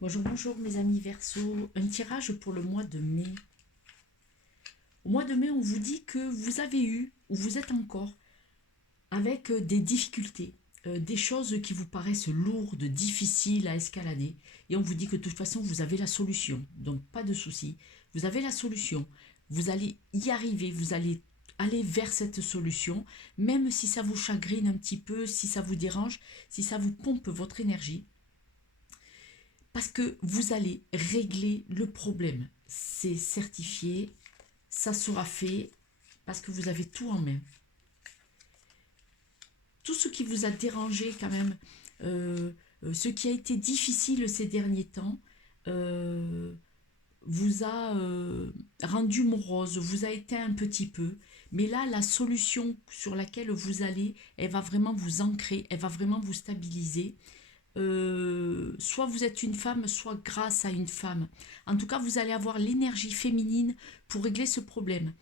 Bonjour, bonjour mes amis Verseau. Un tirage pour le mois de mai. Au mois de mai, on vous dit que vous avez eu, ou vous êtes encore, avec des difficultés, des choses qui vous paraissent lourdes, difficiles à escalader. Et on vous dit que de toute façon, vous avez la solution. Donc pas de souci. Vous avez la solution. Vous allez y arriver. Vous allez aller vers cette solution, même si ça vous chagrine un petit peu, si ça vous dérange, si ça vous pompe votre énergie. Parce que vous allez régler le problème. C'est certifié, ça sera fait, parce que vous avez tout en main. Tout ce qui vous a dérangé quand même, ce qui a été difficile ces derniers temps, euh, vous a rendu morose, vous a éteint un petit peu. Mais là, la solution sur laquelle vous allez, elle va vraiment vous ancrer, elle va vraiment vous stabiliser. Soit vous êtes une femme, soit grâce à une femme. En tout cas, vous allez avoir l'énergie féminine pour régler ce problème.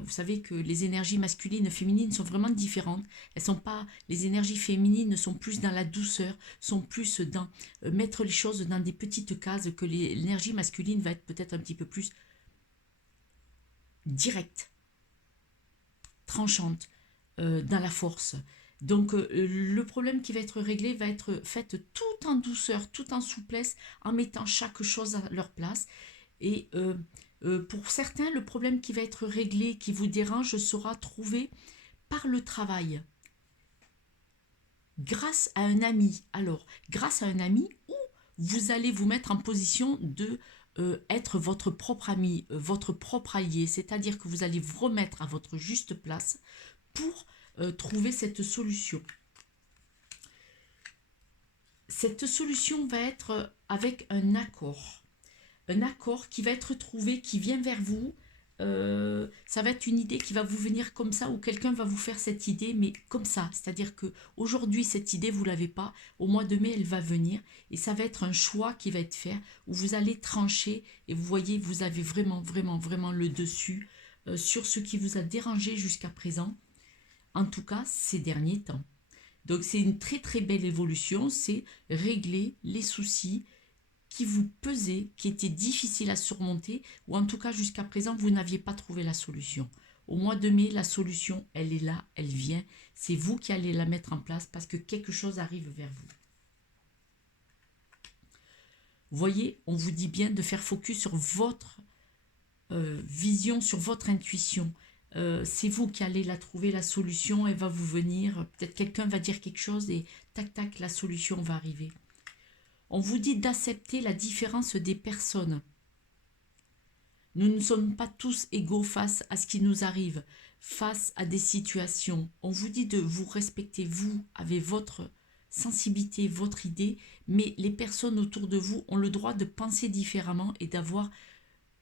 Vous savez que les énergies masculines et féminines sont vraiment différentes. Elles sont pas, les énergies féminines sont plus dans la douceur, sont plus dans mettre les choses dans des petites cases, que l'énergie masculine va être peut-être un petit peu plus directe, tranchante, dans la force. Donc le problème qui va être réglé va être fait tout en douceur, tout en souplesse, en mettant chaque chose à leur place. Et pour certains, le problème qui va être réglé, qui vous dérange, sera trouvé par le travail, grâce à un ami. Alors, grâce à un ami, où vous allez vous mettre en position de être votre propre ami, votre propre allié, c'est-à-dire que vous allez vous remettre à votre juste place pour trouver cette solution. Cette solution va être avec un accord qui va être trouvé, qui vient vers vous. Ça va être une idée qui va vous venir comme ça, ou quelqu'un va vous faire cette idée, mais comme ça. C'est-à-dire que aujourd'hui cette idée vous l'avez pas. Au mois de mai, elle va venir, et ça va être un choix qui va être fait où vous allez trancher, et vous voyez, vous avez vraiment, vraiment, vraiment le dessus sur ce qui vous a dérangé jusqu'à présent. En tout cas, ces derniers temps. Donc c'est une très très belle évolution, c'est régler les soucis qui vous pesaient, qui étaient difficiles à surmonter, ou en tout cas jusqu'à présent vous n'aviez pas trouvé la solution. Au mois de mai, la solution, elle est là, elle vient. C'est vous qui allez la mettre en place parce que quelque chose arrive vers vous. Vous voyez, on vous dit bien de faire focus sur votre vision, sur votre intuition. C'est vous qui allez la trouver, la solution, elle va vous venir. Peut-être quelqu'un va dire quelque chose et tac, tac, la solution va arriver. On vous dit d'accepter la différence des personnes. Nous ne sommes pas tous égaux face à ce qui nous arrive, face à des situations. On vous dit de vous respecter, vous, avec votre sensibilité, votre idée, mais les personnes autour de vous ont le droit de penser différemment et d'avoir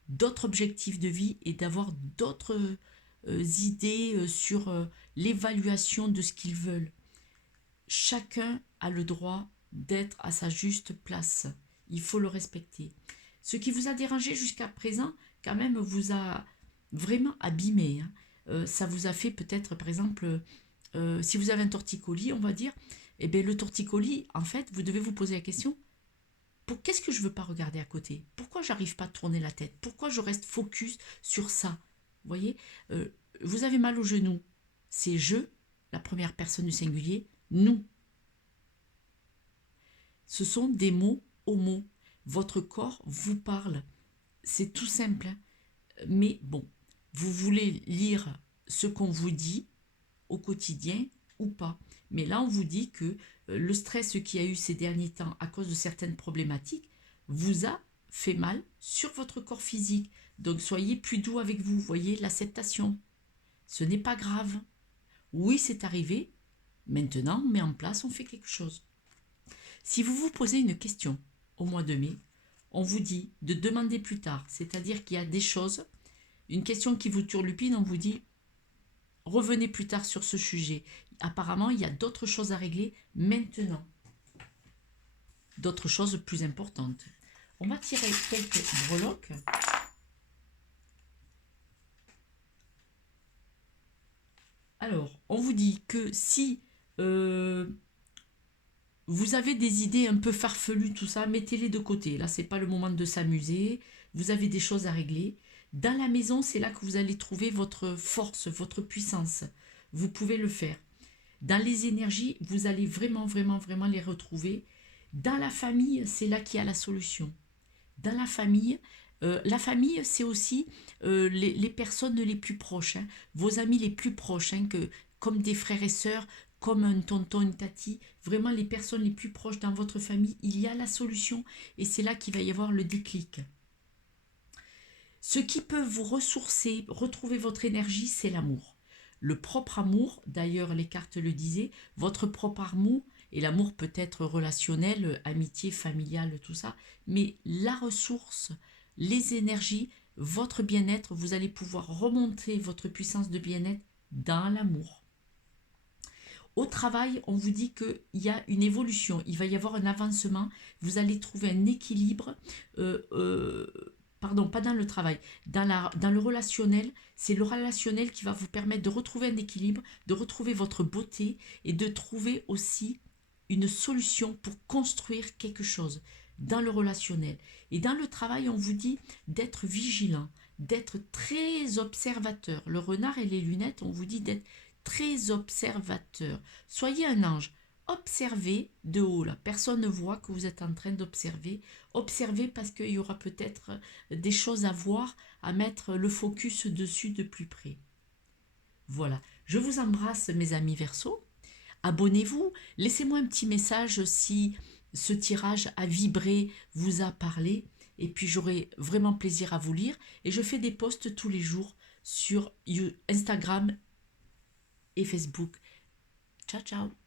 d'autres objectifs de vie et d'avoir d'autres idées sur l'évaluation de ce qu'ils veulent. Chacun a le droit d'être à sa juste place. Il faut le respecter. Ce qui vous a dérangé jusqu'à présent, quand même, vous a vraiment abîmé. Hein. Ça vous a fait peut-être, par exemple, si vous avez un torticolis, on va dire, eh bien, le torticolis, en fait, vous devez vous poser la question, pour qu'est-ce que je ne veux pas regarder à côté? Pourquoi j'arrive pas à tourner la tête? Pourquoi je reste focus sur ça? Vous voyez, euh, vous avez mal au genou. C'est je, la première personne du singulier, nous. Ce sont des mots homo. Votre corps vous parle. C'est tout simple. Hein. Mais bon, vous voulez lire ce qu'on vous dit au quotidien ou pas. Mais là, on vous dit que le stress qu'il y a eu ces derniers temps à cause de certaines problématiques vous a fait mal sur votre corps physique. Donc soyez plus doux avec vous. Voyez l'acceptation. Ce n'est pas grave. Oui, c'est arrivé. Maintenant, on met en place, on fait quelque chose. Si vous vous posez une question au mois de mai, on vous dit de demander plus tard. C'est-à-dire qu'il y a des choses, une question qui vous turlupine, on vous dit revenez plus tard sur ce sujet. Apparemment, il y a d'autres choses à régler maintenant. D'autres choses plus importantes. On va tirer quelques breloques. Alors, on vous dit que si Vous avez des idées un peu farfelues, tout ça, mettez-les de côté. Là, c'est pas le moment de s'amuser. Vous avez des choses à régler. Dans la maison, c'est là que vous allez trouver votre force, votre puissance. Vous pouvez le faire. Dans les énergies, vous allez vraiment, vraiment, vraiment les retrouver. Dans la famille, c'est là qu'il y a la solution. Dans la famille, c'est aussi les personnes les plus proches, hein, vos amis les plus proches, hein, comme des frères et sœurs, comme un tonton, une tati, vraiment les personnes les plus proches dans votre famille, il y a la solution et c'est là qu'il va y avoir le déclic. Ce qui peut vous ressourcer, retrouver votre énergie, c'est l'amour. Le propre amour, d'ailleurs les cartes le disaient, votre propre amour, et l'amour peut être relationnel, amitié, familial, tout ça, mais la ressource, les énergies, votre bien-être, vous allez pouvoir remonter votre puissance de bien-être dans l'amour. Au travail, on vous dit qu'il y a une évolution, il va y avoir un avancement, vous allez trouver un équilibre, pardon, pas dans le travail, dans le relationnel, c'est le relationnel qui va vous permettre de retrouver un équilibre, de retrouver votre beauté et de trouver aussi une solution pour construire quelque chose dans le relationnel. Et dans le travail, on vous dit d'être vigilant, d'être très observateur. Le renard et les lunettes, on vous dit d'être très observateur. Soyez un ange. Observez de haut là. Personne ne voit que vous êtes en train d'observer. Observez parce qu'il y aura peut-être des choses à voir, à mettre le focus dessus de plus près. Voilà. Je vous embrasse mes amis Verseaux. Abonnez-vous. Laissez-moi un petit message si ce tirage a vibré, vous a parlé. Et puis j'aurai vraiment plaisir à vous lire. Et je fais des posts tous les jours sur Instagram et Facebook. Ciao, ciao.